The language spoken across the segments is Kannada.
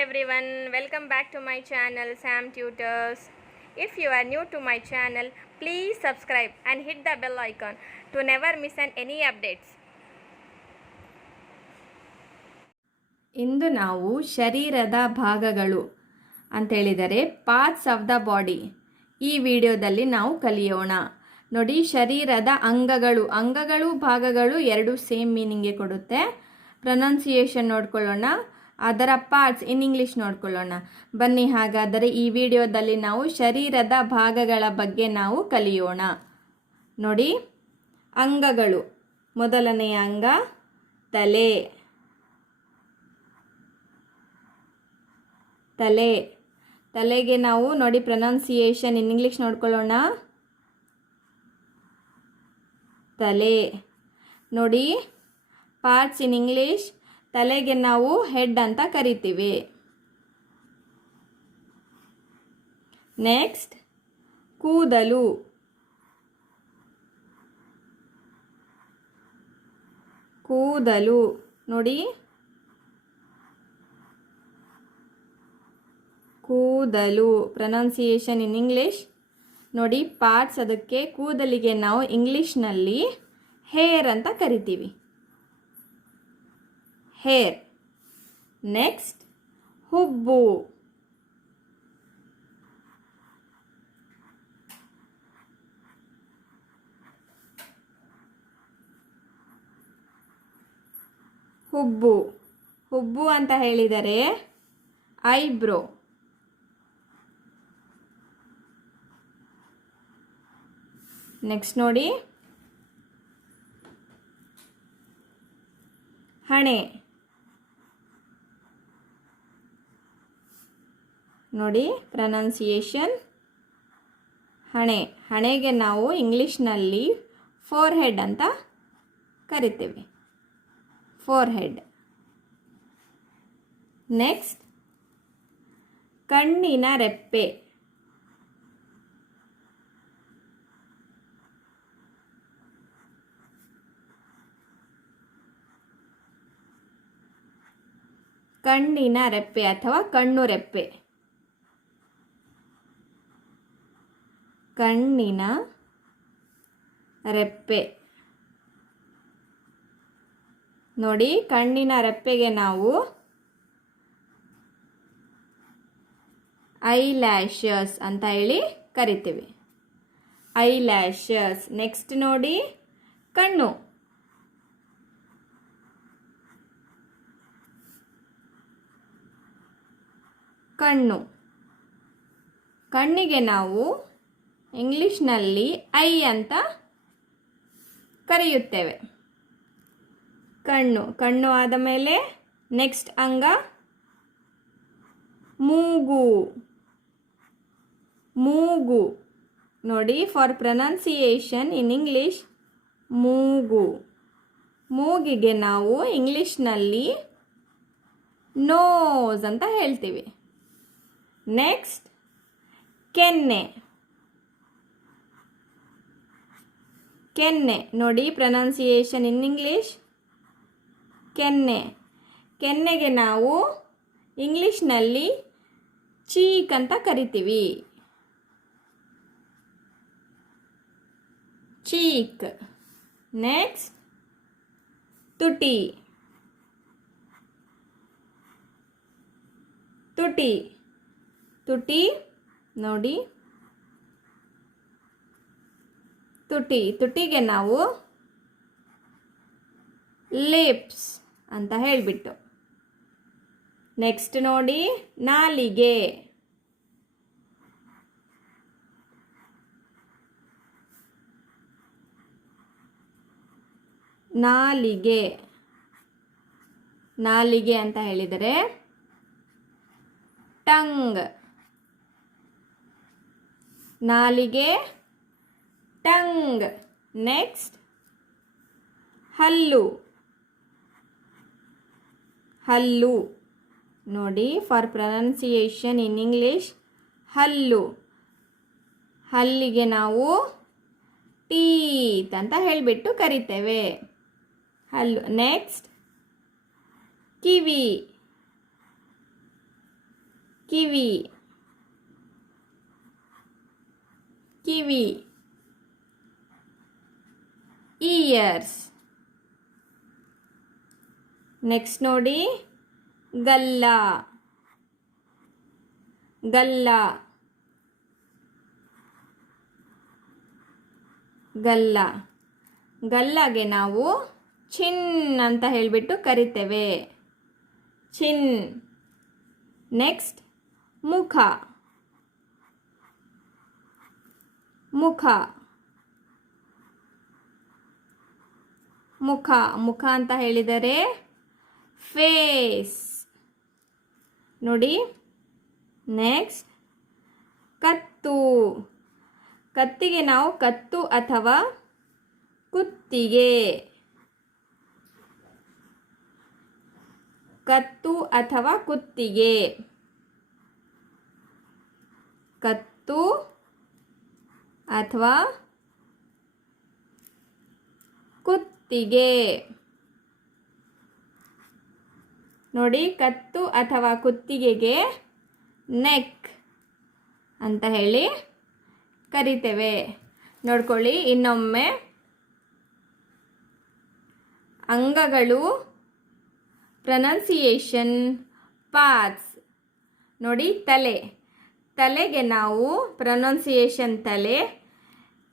everyone, welcome back to my channel Sam Tutors. If you are new to my channel, please subscribe and hit the bell icon to never miss any updates. ಇಂದು ನಾವು ಶರೀರದ ಭಾಗಗಳು ಅಂತ ಹೇಳಿದರೆ ಪಾರ್ಟ್ಸ್ ಆಫ್ ದ ಬಾಡಿ ಈ ವಿಡಿಯೋದಲ್ಲಿ ನಾವು ಕಲಿಯೋಣ. ನೋಡಿ, ಶರೀರದ ಅಂಗಗಳು ಭಾಗಗಳು ಎರಡು ಸೇಮ್ ಮೀನಿಂಗ್ಗೆ ಕೊಡುತ್ತೆ. ಪ್ರೊನೌನ್ಸಿಯೇಷನ್ ನೋಡ್ಕೊಳ್ಳೋಣ, ಅದರ ಪಾರ್ಟ್ಸ್ ಇನ್ ಇಂಗ್ಲಿಷ್ ನೋಡ್ಕೊಳ್ಳೋಣ. ಬನ್ನಿ, ಹಾಗಾದರೆ ಈ ವಿಡಿಯೋದಲ್ಲಿ ನಾವು ಶರೀರದ ಭಾಗಗಳ ಬಗ್ಗೆ ನಾವು ಕಲಿಯೋಣ. ನೋಡಿ, ಅಂಗಗಳು. ಮೊದಲನೆಯ ಅಂಗ ತಲೆ. ತಲೆಗೆ ನಾವು ನೋಡಿ ಪ್ರೊನೌನ್ಸಿಯೇಷನ್ ಇನ್ ಇಂಗ್ಲಿಷ್ ನೋಡ್ಕೊಳ್ಳೋಣ. ತಲೆ. ನೋಡಿ, ಪಾರ್ಟ್ಸ್ ಇನ್ ಇಂಗ್ಲಿಷ್. ತಲೆಗೆ ನಾವು ಹೆಡ್ ಅಂತ ಕರಿತೀವಿ. ನೆಕ್ಸ್ಟ್, ಕೂದಲು. ನೋಡಿ, ಕೂದಲು ಪ್ರೊನೌನ್ಸಿಯೇಷನ್ ಇನ್ ಇಂಗ್ಲಿಷ್. ನೋಡಿ, ಪಾರ್ಟ್ಸ್. ಅದಕ್ಕೆ ಕೂದಲಿಗೆ ನಾವು ಇಂಗ್ಲಿಷ್ನಲ್ಲಿ ಹೇರ್ ಅಂತ ಕರಿತೀವಿ. ಹೇರ್. ನೆಕ್ಸ್ಟ್, ಹುಬ್ಬು. ಹುಬ್ಬು ಅಂತ ಹೇಳಿದರೆ ಐಬ್ರೋ. ನೆಕ್ಸ್ಟ್ ನೋಡಿ, ಹಣೆ. ನೋಡಿ, ಪ್ರೊನೌನ್ಸಿಯೇಷನ್ ಹಣೆಗೆ ನಾವು ಇಂಗ್ಲಿಷ್ನಲ್ಲಿ ಫೋರ್ ಹೆಡ್ ಅಂತ ಕರಿತೀವಿ. Four head. ನೆಕ್ಸ್ಟ್, ಕಣ್ಣಿನ ರೆಪ್ಪೆ. ಕಣ್ಣಿನ ರೆಪ್ಪೆ ಅಥವಾ ಕಣ್ಣು ರೆಪ್ಪೆ. ಕಣ್ಣಿನ ರೆಪ್ಪೆ. ನೋಡಿ, ಕಣ್ಣಿನ ರೆಪ್ಪೆಗೆ ನಾವು ಐಲ್ಯಾಶಸ್ ಅಂತ ಹೇಳಿ ಕರಿತೀವಿ. ಐಲ್ಯಾಶಸ್. ನೆಕ್ಸ್ಟ್ ನೋಡಿ, ಕಣ್ಣು. ಕಣ್ಣಿಗೆ ನಾವು ಇಂಗ್ಲಿಷ್ನಲ್ಲಿ ಐ ಅಂತ ಕರೆಯುತ್ತೇವೆ. ಕಣ್ಣು ಆದ ಮೇಲೆ ನೆಕ್ಸ್ಟ್ ಅಂಗ ಮೂಗು. ನೋಡಿ, ಫಾರ್ ಪ್ರೊನೌನ್ಸಿಯೇಷನ್ ಇನ್ ಇಂಗ್ಲಿಷ್ ಮೂಗಿಗೆ ನಾವು ಇಂಗ್ಲಿಷ್ನಲ್ಲಿ ನೋಸ್ ಅಂತ ಹೇಳ್ತೀವಿ. ನೆಕ್ಸ್ಟ್, ಕೆನ್ನೆ. ನೋಡಿ, ಪ್ರೊನೌನ್ಸಿಯೇಷನ್ ಇನ್ ಇಂಗ್ಲಿಷ್ ಕೆನ್ನೆಗೆ ನಾವು ಇಂಗ್ಲಿಷ್ನಲ್ಲಿ ಚೀಕ್ ಅಂತ ಕರಿತೀವಿ. ಚೀಕ್. ನೆಕ್ಸ್ಟ್, ತುಟಿ. ನೋಡಿ, ತುಟಿಗೆ ನಾವು ಲಿಪ್ಸ್ ಅಂತ ಹೇಳಿಬಿಟ್ಟು. ನೆಕ್ಸ್ಟ್ ನೋಡಿ, ನಾಲಿಗೆ. ನಾಲಿಗೆ ಅಂತ ಹೇಳಿದರೆ ಟಂಗ್. ನಾಲಿಗೆ, ಟಂಗ್. ನೆಕ್ಸ್ಟ್, ಹಲ್ಲು. ನೋಡಿ, ಫಾರ್ ಪ್ರೊನೌನ್ಸಿಯೇಷನ್ ಇನ್ ಇಂಗ್ಲಿಷ್ ಹಲ್ಲಿಗೆ ನಾವು ಟೀತ್ ಅಂತ ಹೇಳಿಬಿಟ್ಟು ಕರಿತೇವೆ. ಹಲ್ಲು. ನೆಕ್ಸ್ಟ್, ಕಿವಿ. ಕಿವಿ ಕಿವಿ. ಇಯರ್ಸ್. ನೆಕ್ಸ್ಟ್ ನೋಡಿ ಗಲ್ಲ ಗಲ್ಲ ಗಲ್ಲ. ಗಲ್ಲಗೆ ನಾವು ಚಿನ್ ಅಂತ ಹೇಳಿಬಿಟ್ಟು ಕರಿತೇವೆ, ಚಿನ್. ನೆಕ್ಸ್ಟ್ ಮುಖ ಮುಖ ಮುಖ ಮುಖ ಅಂತ ಹೇಳಿದರೆ ಫೇಸ್ ನೋಡಿ. ನೆಕ್ಸ್ಟ್ ಕತ್ತು. ಕತ್ತಿಗೆ ನಾವು ಕತ್ತು ಅಥವಾ ಕುತ್ತಿಗೆ, ಕತ್ತು ಅಥವಾ ಕುತ್ತಿಗೆ, ಕತ್ತು ಅಥವಾ ಕುತ್ತಿಗೆ ನೋಡಿ. ಕತ್ತು ಅಥವಾ ಕುತ್ತಿಗೆಗೆ ನೆಕ್ ಅಂತ ಹೇಳಿ ಕರಿತೇವೆ. ನೋಡ್ಕೊಳ್ಳಿ ಇನ್ನೊಮ್ಮೆ. ಅಂಗಗಳು, ಪ್ರೊನೌನ್ಸಿಯೇಷನ್, ಪಾರ್ಟ್ಸ್ ನೋಡಿ. ತಲೆ. ತಲೆಗೆ ನಾವು ಪ್ರೊನೌನ್ಸಿಯೇಷನ್ ತಲೆ.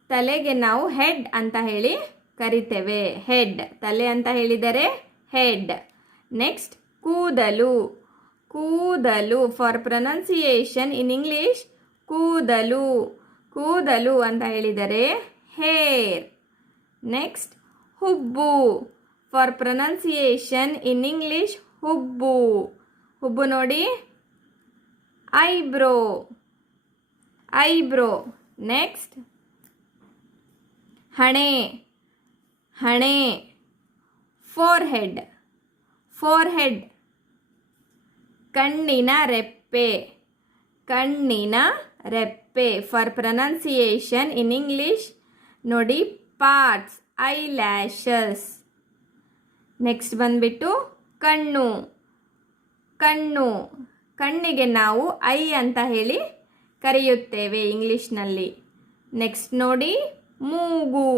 ತಲೆಗೆ ನಾವು ಹೆಡ್ ಅಂತ ಹೇಳಿ ಕರಿತೇವೆ, ಹೆಡ್. ತಲೆ ಅಂತ ಹೇಳಿದರೆ ಹೆಡ್. ನೆಕ್ಸ್ಟ್ ಕೂದಲು. ಕೂದಲು ಫಾರ್ ಪ್ರೊನೌನ್ಸಿಯೇಷನ್ ಇನ್ ಇಂಗ್ಲಿಷ್ ಕೂದಲು. ಕೂದಲು ಅಂತ ಹೇಳಿದರೆ ಹೇರ್. ನೆಕ್ಸ್ಟ್ ಹುಬ್ಬು ಫಾರ್ ಪ್ರೊನೌನ್ಸಿಯೇಷನ್ ಇನ್ ಇಂಗ್ಲಿಷ್ ಹುಬ್ಬು. ಹುಬ್ಬು ನೋಡಿ ಐಬ್ರೋ, ಐಬ್ರೋ. ನೆಕ್ಸ್ಟ್ ಹಣೆ, ಹಣೆ. Forehead, forehead. ಕಣ್ಣಿನ ರೆಪ್ಪೆ, ಕಣ್ಣಿನ ರೆಪ್ಪೆ ಫಾರ್ ಪ್ರೊನೌನ್ಸಿಯೇಷನ್ ಇನ್ ಇಂಗ್ಲಿಷ್ ನೋಡಿ ಪಾರ್ಟ್ಸ್, ಐ ಲ್ಯಾಶಸ್. ನೆಕ್ಸ್ಟ್ ಬಂದ್ಬಿಟ್ಟು ಕಣ್ಣು, ಕಣ್ಣು. ಕಣ್ಣಿಗೆ ನಾವು ಐ ಅಂತ ಹೇಳಿ ಕರೆಯುತ್ತೇವೆ ಇಂಗ್ಲೀಷ್ನಲ್ಲಿ. ನೆಕ್ಸ್ಟ್ ನೋಡಿ ಮೂಗು.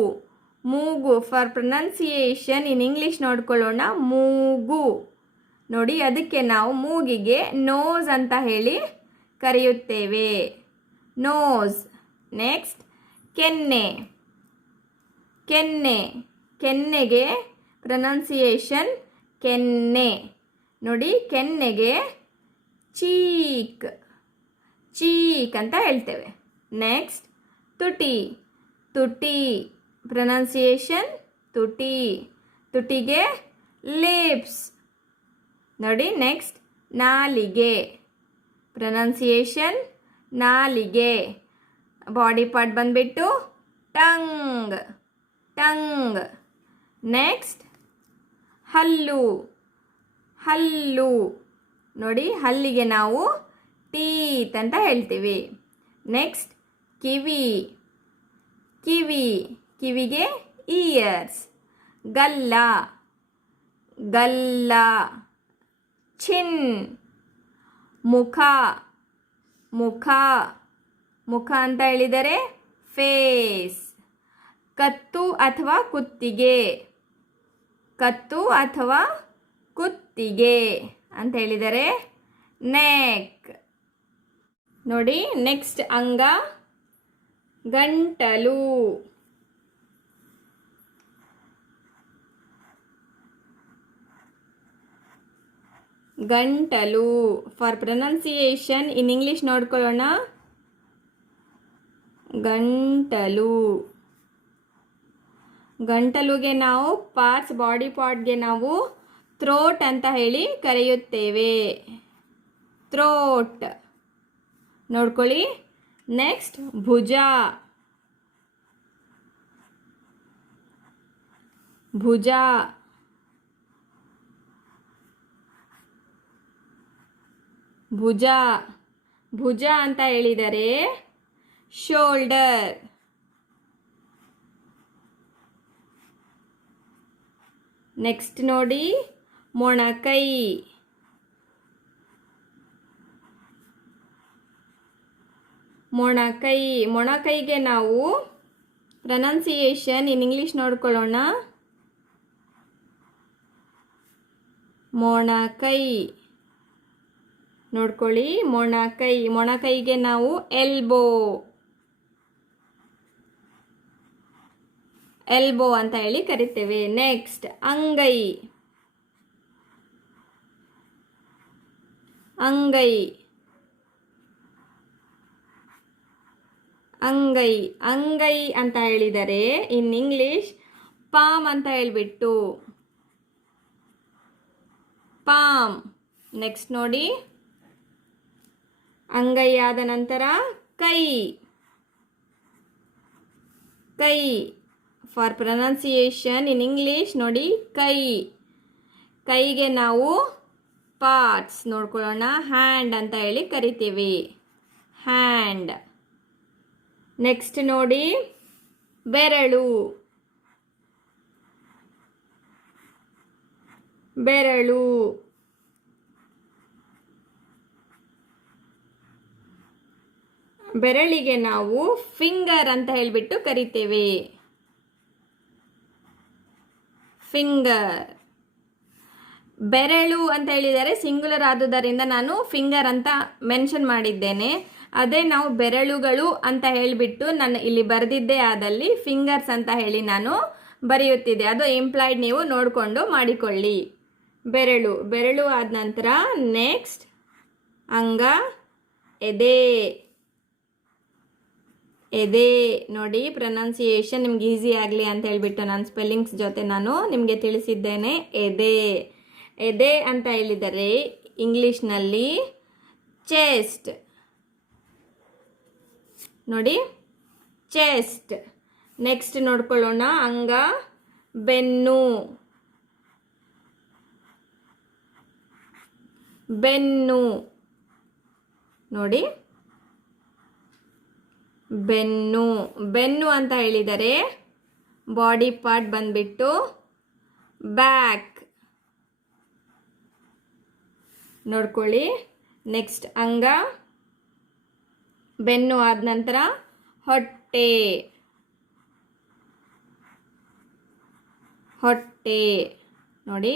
ಮೂಗು ಫಾರ್ ಪ್ರೊನೌನ್ಸಿಯೇಷನ್ ಇನ್ ಇಂಗ್ಲೀಷ್ ನೋಡ್ಕೊಳ್ಳೋಣ, ಮೂಗು ನೋಡಿ. ಅದಕ್ಕೆ ನಾವು ಮೂಗಿಗೆ ನೋಸ್ ಅಂತ ಹೇಳಿ ಕರೆಯುತ್ತೇವೆ, ನೋಸ್. ನೆಕ್ಸ್ಟ್ ಕೆನ್ನೆ, ಕೆನ್ನೆ. ಕೆನ್ನೆಗೆ ಪ್ರೊನೌನ್ಸಿಯೇಷನ್ ಕೆನ್ನೆ ನೋಡಿ. ಕೆನ್ನೆಗೆ ಚೀಕ್, ಚೀಕ್ ಅಂತ ಹೇಳ್ತೇವೆ. ನೆಕ್ಸ್ಟ್ ತುಟಿ, ತುಟಿ. ಪ್ರೊನೌನ್ಸಿಯೇಷನ್ ತುಟಿ. ತುಟಿಗೆ ಲಿಪ್ಸ್ ನೋಡಿ. ನೆಕ್ಸ್ಟ್ ನಾಲಿಗೆ. ಪ್ರೊನೌನ್ಸಿಯೇಷನ್ ನಾಲಿಗೆ. ಬಾಡಿ ಪಾರ್ಟ್ ಬಂದ್ಬಿಟ್ಟು ಟಂಗ್, ಟಂಗ್. ನೆಕ್ಸ್ಟ್ ಹಲ್ಲು, ಹಲ್ಲು ನೋಡಿ. ಹಲ್ಲಿಗೆ ನಾವು ಟೀತ್ ಅಂತ ಹೇಳ್ತೀವಿ. ನೆಕ್ಸ್ಟ್ ಕಿವಿ, ಕಿವಿ. ಕಿವಿಗೆ ಇಯರ್ಸ್. ಗಲ್ಲ, ಗಲ್ಲ. ಚಿನ್. ಮುಖ, ಮುಖ. ಮುಖ ಅಂತ ಹೇಳಿದರೆ ಫೇಸ್. ಕತ್ತು ಅಥವಾ ಕುತ್ತಿಗೆ, ಕತ್ತು ಅಥವಾ ಕುತ್ತಿಗೆ ಅಂತ ಹೇಳಿದರೆ ನೆಕ್ ನೋಡಿ. ನೆಕ್ಸ್ಟ್ ಅಂಗ ಗಂಟಲು. ಗಂಟಲು ಫಾರ್ ಪ್ರೊನೌನ್ಸಿಯೇಷನ್ ಇನ್ ಇಂಗ್ಲಿಷ್ ನೋಡ್ಕೊಳ್ಳೋಣ, ಗಂಟಲು. ಗಂಟಲುಗೆ ನಾವು ಪಾರ್ಟ್ಸ್, ಬಾಡಿ ಪಾರ್ಟ್ಗೆ ನಾವು ಥ್ರೋಟ್ ಅಂತ ಹೇಳಿ ಕರೆಯುತ್ತೇವೆ, ಥ್ರೋಟ್ ನೋಡ್ಕೊಳ್ಳಿ. ನೆಕ್ಸ್ಟ್ ಭುಜ, ಭುಜ. ಭುಜ, ಭುಜ ಅಂತ ಹೇಳಿದರೆ ಶೋಲ್ಡರ್. ನೆಕ್ಸ್ಟ್ ನೋಡಿ ಮೊಣಕೈ. ಮೊಣಕೈ. ಮೊಣಕೈಗೆ ನಾವು ಪ್ರೊನೌನ್ಸಿಯೇಷನ್ ಇನ್ ಇಂಗ್ಲೀಷ್ ನೋಡ್ಕೊಳ್ಳೋಣ. ಮೊಣಕೈ ನೋಡ್ಕೊಳ್ಳಿ. ಮೊಣಕೈ. ಮೊಣಕೈಗೆ ನಾವು ಎಲ್ಬೋ ಅಂತ ಹೇಳಿ ಕರಿತೇವೆ. ನೆಕ್ಸ್ಟ್ ಅಂಗೈ. ಅಂಗೈ ಅಂಗೈ ಅಂಗೈ ಅಂತ ಹೇಳಿದರೆ ಇನ್ ಇಂಗ್ಲಿಷ್ ಪಾಮ್ ಅಂತ ಹೇಳಿಬಿಟ್ಟು ಪಾಮ್. ನೆಕ್ಸ್ಟ್ ನೋಡಿ, ಅಂಗೈ ಆದ ನಂತರ ಕೈ. ಕೈ ಫಾರ್ ಪ್ರೊನೌನ್ಸಿಯೇಷನ್ ಇನ್ ಇಂಗ್ಲೀಷ್ ನೋಡಿ ಕೈ. ಕೈಗೆ ನಾವು ಪಾರ್ಟ್ಸ್ ನೋಡ್ಕೊಳ್ಳೋಣ. ಹ್ಯಾಂಡ್ ಅಂತ ಹೇಳಿ ಕರಿತೀವಿ. ಹ್ಯಾಂಡ್. ನೆಕ್ಸ್ಟ್ ನೋಡಿ ಬೆರಳು. ಬೆರಳು. ಬೆರಳಿಗೆ ನಾವು ಫಿಂಗರ್ ಅಂತ ಹೇಳಿಬಿಟ್ಟು ಕರಿತೇವೆ. ಫಿಂಗರ್. ಬೆರಳು ಅಂತ ಹೇಳಿದರೆ ಸಿಂಗುಲರ್ ಆದುದರಿಂದ ನಾನು ಫಿಂಗರ್ ಅಂತ ಮೆನ್ಷನ್ ಮಾಡಿದ್ದೇನೆ. ಅದೇ ನಾವು ಬೆರಳುಗಳು ಅಂತ ಹೇಳಿಬಿಟ್ಟು ನಾನು ಇಲ್ಲಿ ಬರೆದಿದ್ದೇ ಆದಲ್ಲಿ ಫಿಂಗರ್ಸ್ ಅಂತ ಹೇಳಿ ನಾನು ಬರೆಯುತ್ತಿದ್ದೆ. ಅದು ಇಂಪ್ಲಾಯ್ಡ್ ನೀವು ನೋಡಿಕೊಂಡು ಮಾಡಿಕೊಳ್ಳಿ. ಬೆರಳು. ಬೆರಳು ಆದ ನಂತರ ನೆಕ್ಸ್ಟ್ ಅಂಗ ಎದೆ. ಎದೆ ನೋಡಿ, ಪ್ರೊನೌನ್ಸಿಯೇಷನ್ ನಿಮ್ಗೆ ಈಸಿ ಆಗಲಿ ಅಂತ ಹೇಳಿಬಿಟ್ಟು ನಾನು ಸ್ಪೆಲ್ಲಿಂಗ್ಸ್ ಜೊತೆ ನಾನು ನಿಮಗೆ ತಿಳಿಸಿದ್ದೇನೆ. ಎದೆ. ಎದೆ ಅಂತ ಹೇಳಿದರೆ ಇಂಗ್ಲೀಷ್ನಲ್ಲಿ ಚೆಸ್ಟ್ ನೋಡಿ, ಚೆಸ್ಟ್. ನೆಕ್ಸ್ಟ್ ನೋಡ್ಕೊಳ್ಳೋಣ ಅಂಗ ಬೆನ್ನು. ಬೆನ್ನು ನೋಡಿ, ಬೆನ್ನು. ಬೆನ್ನು ಅಂತ ಹೇಳಿದರೆ ಬಾಡಿ ಪಾರ್ಟ್ ಬಂದ್ಬಿಟ್ಟು ಬ್ಯಾಕ್ ನೋಡ್ಕೊಳ್ಳಿ. ನೆಕ್ಸ್ಟ್ ಅಂಗ ಬೆನ್ನು ಆದ ನಂತರ ಹೊಟ್ಟೆ. ಹೊಟ್ಟೆ ನೋಡಿ,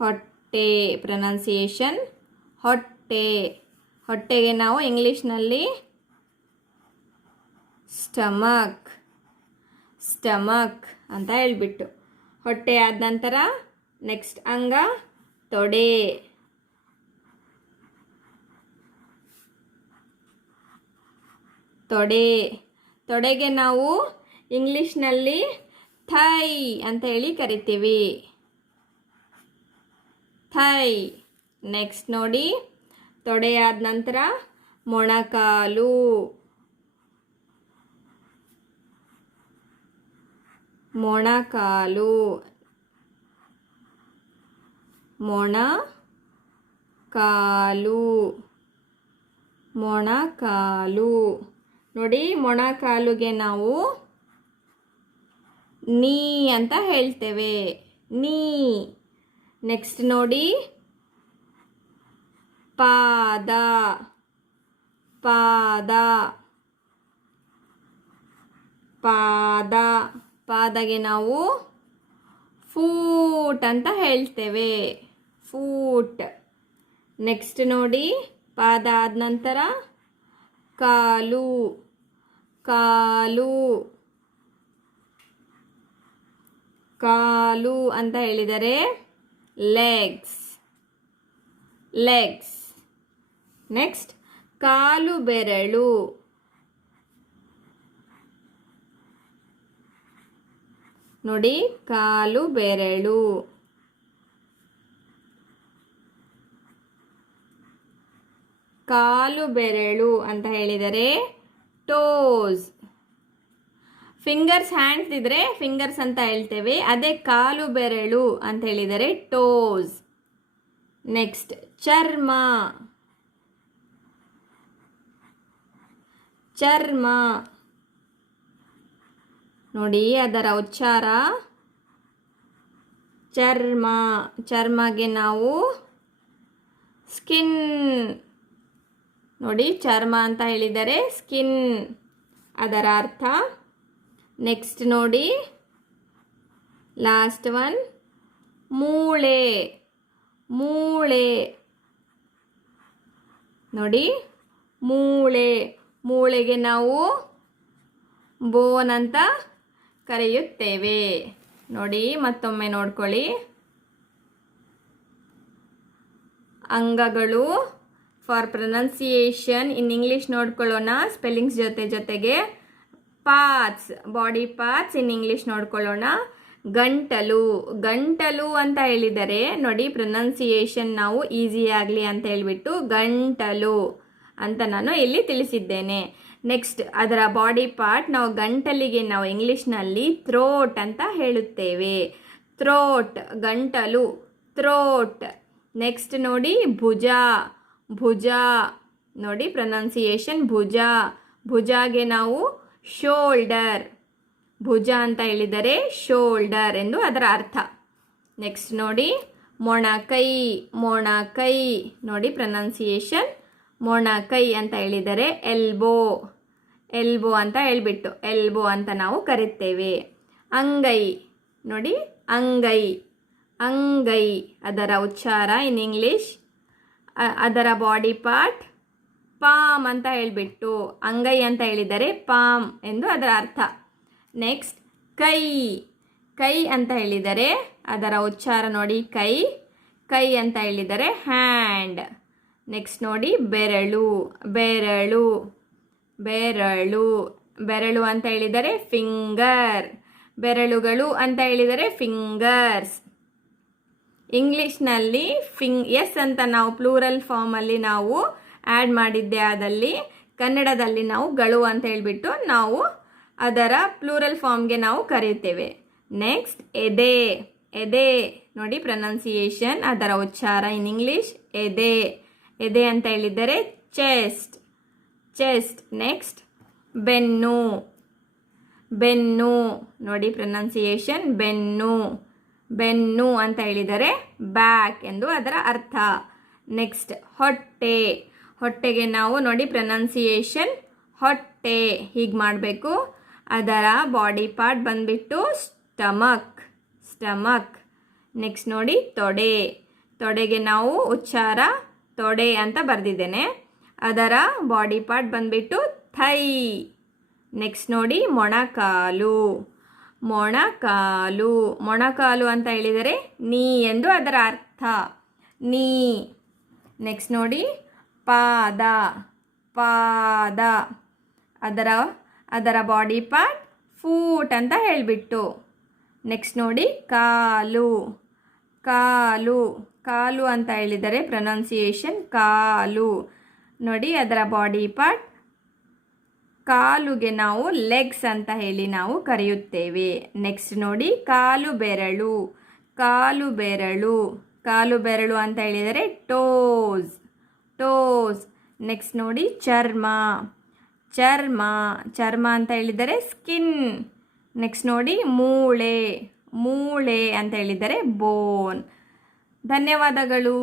ಹೊಟ್ಟೆ ಪ್ರೊನೌನ್ಸಿಯೇಷನ್ ಹೊಟ್ಟೆ. ಹೊಟ್ಟೆಗೆ ನಾವು ಇಂಗ್ಲೀಷ್ನಲ್ಲಿ ಸ್ಟಮಕ್. ಸ್ಟಮಕ್ ಅಂತ ಹೇಳಿಬಿಟ್ಟು ಹೊಟ್ಟೆ ಆದ ನಂತರ ನೆಕ್ಸ್ಟ್ ಅಂಗ ತೊಡೆ. ತೊಡೆ. ತೊಡೆಗೆ ನಾವು ಇಂಗ್ಲೀಷ್ನಲ್ಲಿ ಥೈ ಅಂತ ಹೇಳಿ ಕರಿತೀವಿ. ಥೈ. ನೆಕ್ಸ್ಟ್ ನೋಡಿ, ತೊಡೆ ಆದ ನಂತರ ಮೊಣಕಾಲು. ಮೊಣಕಾಲು. ಮೊಣಕಾಲು. ಮೊಣಕಾಲು ನೋಡಿ, ಮೊಣಕಾಲುಗೆ ನಾವು ನೀ ಅಂತ ಹೇಳ್ತೇವೆ. ನೀ. ನೆಕ್ಸ್ಟ್ ನೋಡಿ ಪಾದ. ಪಾದ. ಪಾದ. ಪಾದಗೆ ನಾವು ಫೂಟ್ ಅಂತ ಹೇಳ್ತೇವೆ. ಫೂಟ್. ನೆಕ್ಸ್ಟ್ ನೋಡಿ, ಪಾದ ಆದ ನಂತರ ಕಾಲು. ಕಾಲು. ಕಾಲು ಅಂತ ಹೇಳಿದರೆ ಲೆಗ್ಸ್. ಲೆಗ್ಸ್. ನೆಕ್ಸ್ಟ್ ಕಾಲು ಬೆರಳು. ನೋಡಿ, ಕಾಲು ಬೆರಳು. ಕಾಲು ಬೆರಳು ಅಂತ ಹೇಳಿದರೆ ಟೋಸ್. ಫಿಂಗರ್ಸ್ ಹ್ಯಾಂಡ್ಸ್ ಇದ್ರೆ ಫಿಂಗರ್ಸ್ ಅಂತ ಹೇಳ್ತೇವೆ. ಅದೇ ಕಾಲು ಬೆರಳು ಅಂತ ಹೇಳಿದರೆ ಟೋಸ್. ನೆಕ್ಸ್ಟ್ ಚರ್ಮ. ಚರ್ಮ ನೋಡಿ, ಅದರ ಉಚ್ಚಾರ ಚರ್ಮ. ಚರ್ಮಗೆ ನಾವು ಸ್ಕಿನ್ ನೋಡಿ ಚರ್ಮ ಅಂತ ಹೇಳಿದರೆ ಸ್ಕಿನ್ ಅದರ ಅರ್ಥ. ನೆಕ್ಸ್ಟ್ ನೋಡಿ ಲಾಸ್ಟ್ ಒನ್ ಮೂಳೆ. ಮೂಳೆ ನೋಡಿ ಮೂಳೆ. ಮೂಳೆಗೆ ನಾವು ಬೋನ್ ಅಂತ ಕರೆಯುತ್ತೇವೆ. ನೋಡಿ ಮತ್ತೊಮ್ಮೆ ನೋಡ್ಕೊಳ್ಳಿ. ಅಂಗಗಳು ಫಾರ್ ಪ್ರೊನೌನ್ಸಿಯೇಷನ್ ಇನ್ ಇಂಗ್ಲೀಷ್ ನೋಡ್ಕೊಳ್ಳೋಣ ಸ್ಪೆಲ್ಲಿಂಗ್ಸ್ ಜೊತೆಗೆ. Parts, body parts in English ನೋಡ್ಕೊಳ್ಳೋಣ. ಗಂಟಲು. ಗಂಟಲು ಅಂತ ಹೇಳಿದರೆ ನೋಡಿ ಪ್ರೊನೌನ್ಸಿಯೇಷನ್ ನಾವು ಈಸಿ ಆಗಲಿ ಅಂತ ಹೇಳಿಬಿಟ್ಟು ಗಂಟಲು ಅಂತ ನಾನು ಇಲ್ಲಿ ತಿಳಿಸಿದ್ದೇನೆ. ನೆಕ್ಸ್ಟ್ ಅದರ ಬಾಡಿ ಪಾರ್ಟ್ ನಾವು ಗಂಟಲಿಗೆ ನಾವು ಇಂಗ್ಲೀಷ್ನಲ್ಲಿ ಥ್ರೋಟ್ ಅಂತ ಹೇಳುತ್ತೇವೆ. ಥ್ರೋಟ್, ಗಂಟಲು, ಥ್ರೋಟ್. ನೆಕ್ಸ್ಟ್ ನೋಡಿ ಭುಜ. ಭುಜ ನೋಡಿ ಪ್ರೊನೌನ್ಸಿಯೇಷನ್ ಭುಜ. ಭುಜಾಗೆ ನಾವು ಶೋಲ್ಡರ್. ಭುಜ ಅಂತ ಹೇಳಿದರೆ ಶೋಲ್ಡರ್ ಎಂದು ಅದರ ಅರ್ಥ. ನೆಕ್ಸ್ಟ್ ನೋಡಿ ಮೊಣಕೈ. ಮೊಣಕೈ ನೋಡಿ ಪ್ರೊನೌನ್ಸಿಯೇಷನ್ ಮೊಣಕೈ ಅಂತ ಹೇಳಿದರೆ ಎಲ್ಬೋ. ಎಲ್ಬೋ ಅಂತ ಹೇಳಿಬಿಟ್ಟು ಎಲ್ಬೋ ಅಂತ ನಾವು ಕರಿತೇವೆ. ಅಂಗೈ ನೋಡಿ ಅಂಗೈ. ಅಂಗೈ ಅದರ ಉಚ್ಚಾರ ಇನ್ ಇಂಗ್ಲೀಷ್. ಅದರ ಬಾಡಿ ಪಾರ್ಟ್ ಪಾಮ್ ಅಂತ ಹೇಳಿಬಿಟ್ಟು ಅಂಗೈ ಅಂತ ಹೇಳಿದರೆ ಪಾಮ್ ಎಂದು ಅದರ ಅರ್ಥ. ನೆಕ್ಸ್ಟ್ ಕೈ. ಕೈ ಅಂತ ಹೇಳಿದರೆ ಅದರ ಉಚ್ಚಾರ ನೋಡಿ ಕೈ. ಕೈ ಅಂತ ಹೇಳಿದರೆ ಹ್ಯಾಂಡ್. ನೆಕ್ಸ್ಟ್ ನೋಡಿ ಬೆರಳು. ಬೆರಳು. ಬೆರಳು. ಬೆರಳು ಅಂತ ಹೇಳಿದರೆ ಫಿಂಗರ್. ಬೆರಳುಗಳು ಅಂತ ಹೇಳಿದರೆ ಫಿಂಗರ್ಸ್. ಇಂಗ್ಲೀಷ್ನಲ್ಲಿ ಎಸ್ ಅಂತ ನಾವು ಪ್ಲೂರಲ್ ಫಾರ್ಮಲ್ಲಿ ನಾವು ಆ್ಯಡ್ ಮಾಡಿದ್ದೆ. ಆದಲ್ಲಿ ಕನ್ನಡದಲ್ಲಿ ನಾವು ಗಳು ಅಂತ ಹೇಳಿಬಿಟ್ಟು ನಾವು ಅದರ ಪ್ಲೂರಲ್ ಫಾರ್ಮ್ಗೆ ನಾವು ಕರೆಯುತ್ತೇವೆ. ನೆಕ್ಸ್ಟ್ ಎದೆ. ಎದೆ ನೋಡಿ ಪ್ರೊನೌನ್ಸಿಯೇಷನ್ ಅದರ ಉಚ್ಚಾರ ಇನ್ ಇಂಗ್ಲೀಷ್ ಎದೆ. ಎದೆ ಅಂತ ಹೇಳಿದರೆ ಚೆಸ್ಟ್. ಚೆಸ್ಟ್. ನೆಕ್ಸ್ಟ್ ಬೆನ್ನು. ಬೆನ್ನು ನೋಡಿ ಪ್ರೊನೌನ್ಸಿಯೇಷನ್ ಬೆನ್ನು. ಬೆನ್ನು ಅಂತ ಹೇಳಿದರೆ ಬ್ಯಾಕ್ ಎಂದು ಅದರ ಅರ್ಥ. ನೆಕ್ಸ್ಟ್ ಹೊಟ್ಟೆ. ಹೊಟ್ಟೆಗೆ ನಾವು ನೋಡಿ ಪ್ರೊನೌನ್ಸಿಯೇಷನ್ ಹೊಟ್ಟೆ ಹೀಗೆ ಮಾಡಬೇಕು. ಅದರ ಬಾಡಿ ಪಾರ್ಟ್ ಬಂದುಬಿಟ್ಟು ಸ್ಟಮಕ್. ಸ್ಟಮಕ್. ನೆಕ್ಸ್ಟ್ ನೋಡಿ ತೊಡೆ. ತೊಡೆಗೆ ನಾವು ಉಚ್ಚಾರ ತೊಡೆ ಅಂತ ಬರೆದಿದ್ದೇನೆ. ಅದರ ಬಾಡಿ ಪಾರ್ಟ್ ಬಂದುಬಿಟ್ಟು ಥೈ. ನೆಕ್ಸ್ಟ್ ನೋಡಿ ಮೊಣಕಾಲು. ಮೊಣಕಾಲು. ಮೊಣಕಾಲು ಅಂತ ಹೇಳಿದರೆ ನೀ ಎಂದು ಅದರ ಅರ್ಥ. ನೀ. ನೆಕ್ಸ್ಟ್ ನೋಡಿ ಪಾದ. ಪಾದ ಅದರ ಬಾಡಿ ಪಾರ್ಟ್ ಫೂಟ್ ಅಂತ ಹೇಳಿಬಿಟ್ಟು. ನೆಕ್ಸ್ಟ್ ನೋಡಿ ಕಾಲು. ಕಾಲು. ಕಾಲು ಅಂತ ಹೇಳಿದರೆ ಪ್ರೊನೌನ್ಸಿಯೇಷನ್ ಕಾಲು. ನೋಡಿ ಅದರ ಬಾಡಿ ಪಾರ್ಟ್. ಕಾಲುಗೆ ನಾವು ಲೆಗ್ಸ್ ಅಂತ ಹೇಳಿ ನಾವು ಕರೆಯುತ್ತೇವೆ. ನೆಕ್ಸ್ಟ್ ನೋಡಿ ಕಾಲು ಬೆರಳು. ಕಾಲು ಬೆರಳು. ಕಾಲು ಬೆರಳು ಅಂತ ಹೇಳಿದರೆ ಟೋಸ್. ಟೋಸ್. ನೆಕ್ಸ್ಟ್ ನೋಡಿ ಚರ್ಮ. ಚರ್ಮ. ಚರ್ಮ ಅಂತ ಹೇಳಿದರೆ ಸ್ಕಿನ್. ನೆಕ್ಸ್ಟ್ ನೋಡಿ ಮೂಳೆ. ಮೂಳೆ ಅಂತ ಹೇಳಿದರೆ ಬೋನ್. ಧನ್ಯವಾದಗಳು.